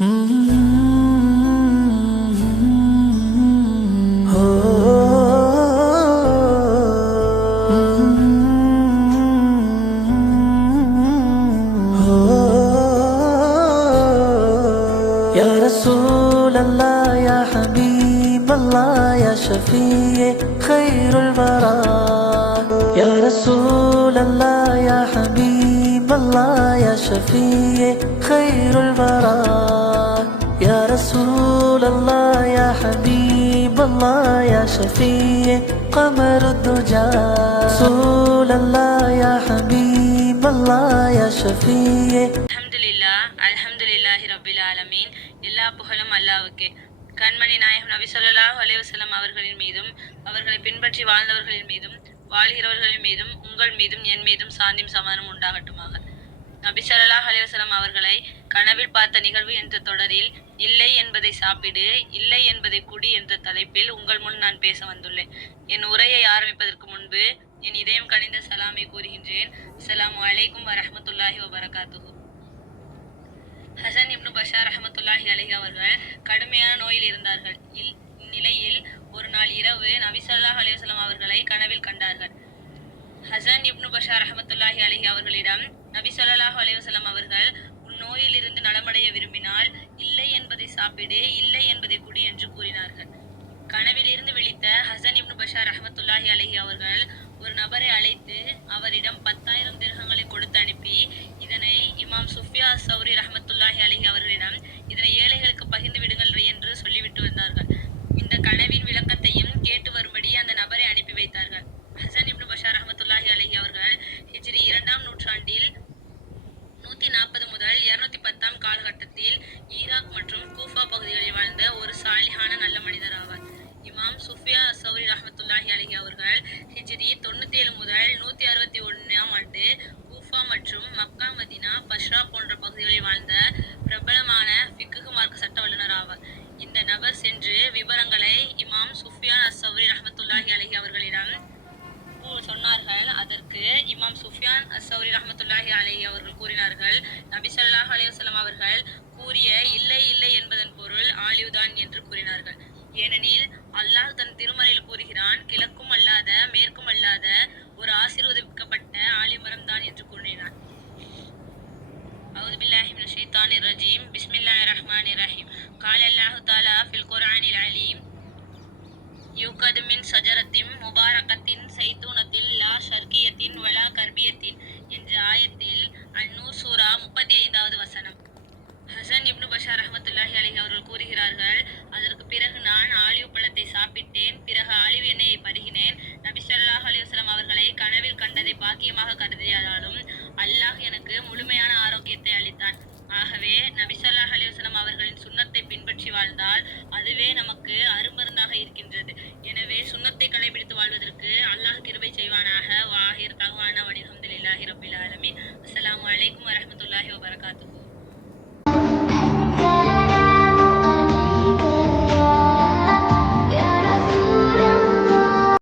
يا رسول الله يا حبيب الله يا شفيع خير البراء يا رسول الله يا حبيب الله يا شفيع خير البراء يا رسول الله يا حبيب الله يا شفيع قمر الدجى رسول الله يا حبيب الله يا شفيع. அல்ஹம்துலில்லாஹி ரப்பில் ஆலமீன். எல்லா புகழும் அல்லாஹ்வுக்கே. கண்மணி நாயகம் நபி ஸல்லல்லாஹு அலைஹி வஸல்லம் அவர்களின் மீதும் அவர்களை பின்பற்றி வாழ்ந்தவர்களின் மீதும் வாழ்கிறவர்களின் மீதும் உங்கள் மீதும் என் மீதும் சாந்தியும் சமாதானம் உண்டாகட்டுமாக. நபி ஸல்லல்லாஹு அலைஹி வஸல்லம் அவர்களை கனவில் பார்த்த நிகழ்வு என்ற தொடரில் இல்லை என்பதை சாப்பிடு, இல்லை என்பதை குடி என்ற தலைப்பில் உங்கள் முன் நான் பேச வந்துள்ளேன். என் உரையை ஆரம்பிப்பதற்கு முன்பு என் இதயம் கனிந்த சலாமை கூறுகின்றேன். அஸ்ஸலாமு அலைக்கும் வரஹ்மத்துல்லாஹி வபரகாத்துஹு. ஹசன் இப்னு பஷார் ரஹ்மத்துல்லாஹி அலைஹி அவர்கள் கடுமையான நோயில் இருந்தார்கள். இந்நிலையில் ஒரு நாள் இரவு நபி ஸல்லல்லாஹு அலைஹி வஸல்லம் அவர்களை கனவில் கண்டார்கள். ஹசன் இப்னு பஷார் ரஹ்மத்துல்லாஹி அலைஹி அவர்களிடம் நபி ஸல்லல்லாஹு அலைஹி வஸல்லம் அவர்கள் உன் நோயில் இருந்து நலமடைய விரும்பினால் இல்லை என்பதை சாப்பிடு, இல்லை என்பதை குடி என்று கூறினார்கள். கனவிலிருந்து விழித்த ஹசன் இப்னு பஷார் ரஹ்மத்துல்லாஹி அலைஹி அவர்கள் ஒரு நபரை அழைத்து அவரிடம் 10,000 திர்ஹங்களை கொடுத்து அனுப்பி இதனை இமாம் சுஃபியா சௌரி ரஹ்மத்துல்லாஹி அலைஹி அவர்களிடம் இதனை ஏழைகளுக்கு பகிர்ந்து விடுங்கள் என்று சொல்லிவிட்டு வந்தார்கள். இந்த கனவின் விளக்கத்தையும் கேட்டு வரும்படி அந்த நபரை அனுப்பி வைத்தார்கள். ஹசன் இப்னு பஷார் ரஹ்மத்துல்லாஹி அலைஹி அவர்கள் ஹிஜ்ரி 2ஆம் நூற்றாண்டில் 140 முதல் 210 காலகட்டத்தில் ஈராக் மற்றும் கூஃபா பகுதிகளில் வாழ்ந்த ஒரு சாலிஹான நல்ல மனிதர் ஆவார். இமாம் சுஃபியா சௌரி ரஹ்மத்துல்லாஹி அலைஹி அவர்கள் ஹிஜ்ரி 97 முதல் 161ஆம் ஆண்டு கூஃபா மற்றும் மக்கா, மதீனா, பஸ்ரா போன்ற பகுதிகளில் வாழ்ந்த பிரபலமான ஃபிக்ஹ் மார்க்க சட்ட வல்லுநர் ஆவார். இந்த நபர் சென்று விவரங்களை இமாம் சுஃபியா சௌரி ரஹ்மத்துல்லாஹி அலைஹி அவர்களிடம் சொன்னார்கள். அதற்கு இமாம் சுஃபியான் அஸ்ஸௌரி ரஹ்மத்துல்லாஹி அலைஹி அவர்கள் கூறினார்கள், நபி ஸல்லல்லாஹு அலைஹி வஸல்லம் அவர்கள் கூறிய இல்லை இல்லை என்பதன் பொருள் ஆலிவ்தான் என்று கூறினார்கள். ஏனெனில் அல்லாஹ் தன் திருமறையில் கூறுகிறான், கிழக்கும் அல்லாத மேற்கும் அல்லாத ஒரு ஆசீர்வதிக்கப்பட்ட ஆலிமரம் தான் என்று கூறினார். அஊது பில்லாஹி மினஷ் ஷைத்தானிர் ரஜீம். பிஸ்மில்லாஹிர் ரஹ்மானிர் ரஹீம். கால அல்லாஹு தஆலா ஃபில் குர்ஆனில் அலீம் யூகது மின் ஷஜரத்தின் முபாரகத்தின் சைத்தூனத்தில் லா ஷர்கியத்தின் வலா கர்பியத்தின் என்ற ஆயத்தில் அந்நூர் சூரா 35வது வசனம். ஹசன் இப்னு பஷார் ரஹ்மத்துல்லாஹி அலைஹி அவர்கள் கூறுகிறார்கள், அதற்கு பிறகு நான் ஆலிவ் பழத்தை சாப்பிட்டேன், பிறகு ஆலிவ் எண்ணெயை பருகினேன். நபி ஸல்லல்லாஹு அலைஹி வஸல்லம் அவர்களை கனவில் கண்டதை பாக்கியமாக கருதியதாலும் அல்லாஹ் எனக்கு முழுமையான ஆரோக்கியத்தை அளித்தான். ஆகவே நபி ஸல்லல்லாஹு அலைஹி வஸல்லம் அவர்களின் சுன்னத்தை பின்பற்றி வாழ்ந்தால் அதுவே நமக்கு அருமருந்தாக இருக்கின்றது. எனவே சுன்னத்தை கடைபிடித்து வாழ்வதற்கு அல்லாஹ் கிருபை செய்வானாக. வாஹிர் தஹ்வானா வல்ஹம்துலில்லாஹி ரப்பில் ஆலமீன். அஸ்ஸலாமு அலைக்கும் வரஹ்மத்துல்லாஹி வபரகாத்துஹு.